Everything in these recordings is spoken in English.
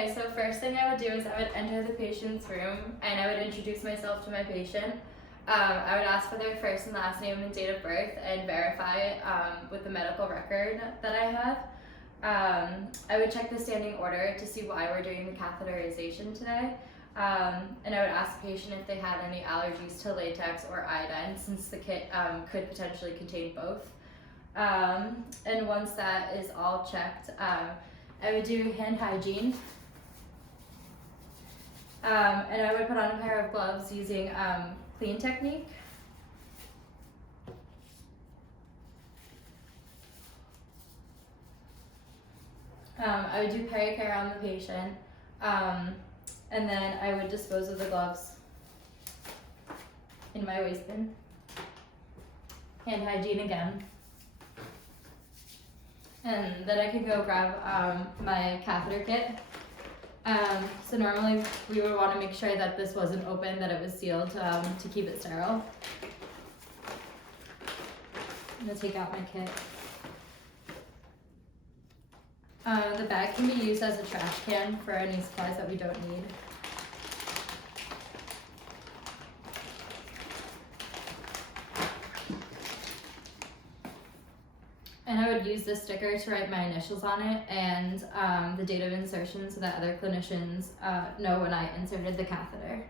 Okay, so first thing I would do is I would enter the patient's room and I would introduce myself to my patient. I would ask for their first and last name and date of birth and verify it with the medical record that I have. I would check the standing order to see why we're doing the catheterization today. And I would ask the patient if they had any allergies to latex or iodine, since the kit could potentially contain both. And once that is all checked, I would do hand hygiene. And I would put on a pair of gloves using clean technique. I would do pericare on the patient, and then I would dispose of the gloves in my waste bin. Hand hygiene again. And then I could go grab my catheter kit. So normally we would want to make sure that this wasn't open, that it was sealed to keep it sterile. I'm going to take out my kit. The bag can be used as a trash can for any supplies that we don't need. And I would use this sticker to write my initials on it and the date of insertion so that other clinicians know when I inserted the catheter.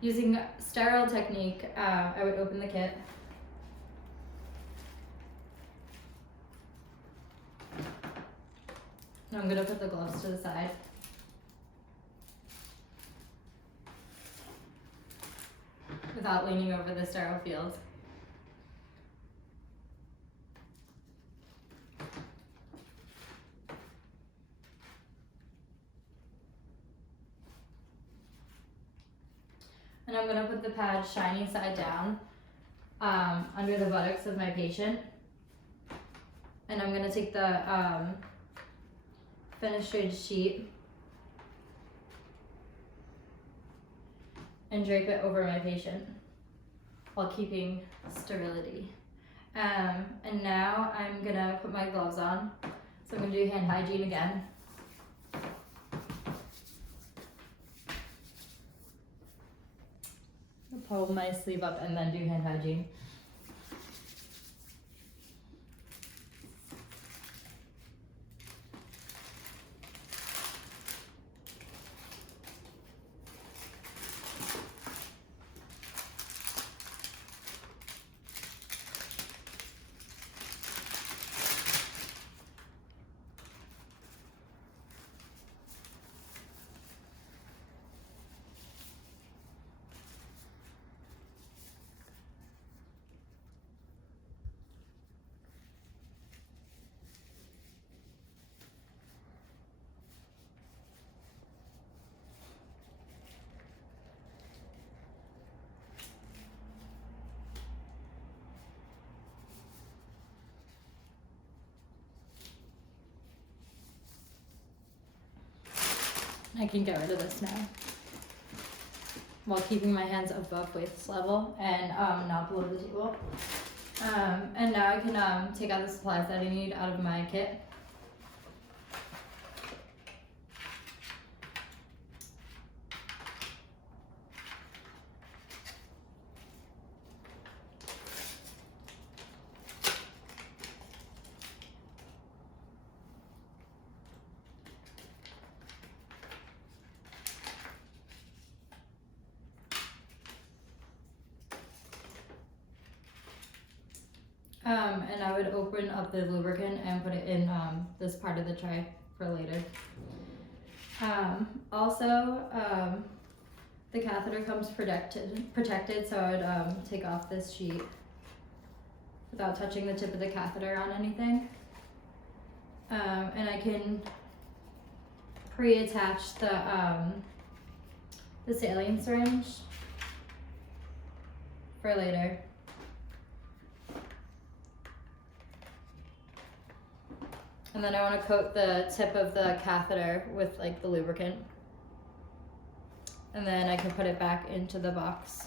Using sterile technique, I would open the kit. And I'm gonna put the gloves to the side. Without leaning over the sterile field. And I'm gonna put the pad shiny side down under the buttocks of my patient. And I'm gonna take the fenestrated sheet and drape it over my patient while keeping sterility. And now I'm gonna put my gloves on. So I'm gonna do hand hygiene again. Pull my sleeve up and then do hand hygiene. I can get rid of this now while keeping my hands above waist level and not below the table. And now I can take out the supplies that I need out of my kit. And I would open up the lubricant and put it in this part of the tray for later. The catheter comes protected, so I would take off this sheet without touching the tip of the catheter on anything. And I can pre-attach the saline syringe for later. And then I want to coat the tip of the catheter with like the lubricant. And then I can put it back into the box.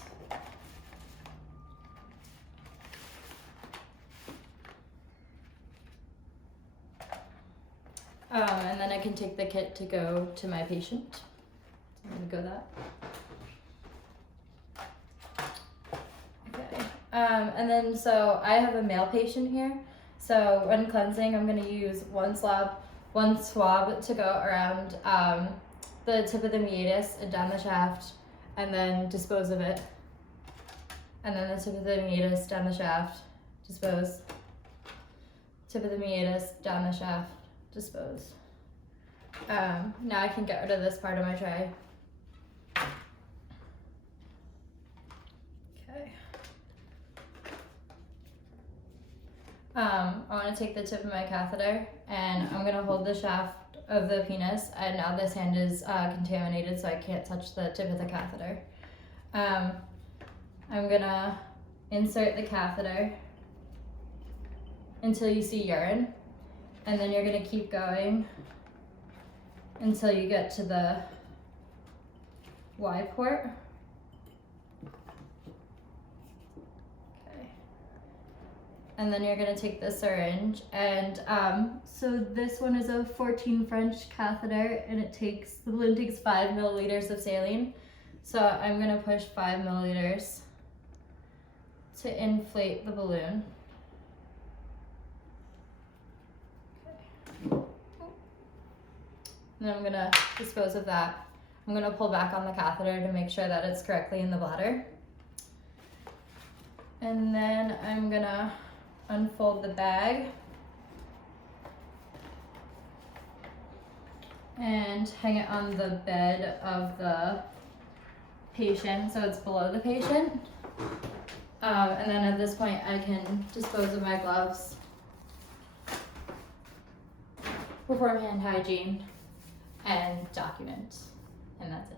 And then I can take the kit to go to my patient. So I'm gonna go that. Okay. And then so I have a male patient here. So when cleansing, I'm gonna use one swab to go around the tip of the meatus and down the shaft, and then dispose of it. And then the tip of the meatus down the shaft, dispose. Tip of the meatus down the shaft, dispose. Now I can get rid of this part of my tray. Okay. I want to take the tip of my catheter and I'm going to hold the shaft of the penis, and now this hand is contaminated, so I can't touch the tip of the catheter. I'm going to insert the catheter until you see urine, and then you're going to keep going until you get to the Y port. Okay. And then you're going to take the syringe, and so this one is a 14 French catheter, and the balloon takes 5 milliliters of saline. So I'm going to push 5 milliliters to inflate the balloon. And then I'm gonna dispose of that. I'm gonna pull back on the catheter to make sure that it's correctly in the bladder. And then I'm gonna unfold the bag and hang it on the bed of the patient, so it's below the patient. And then at this point I can dispose of my gloves, perform hand hygiene, and document, and that's it.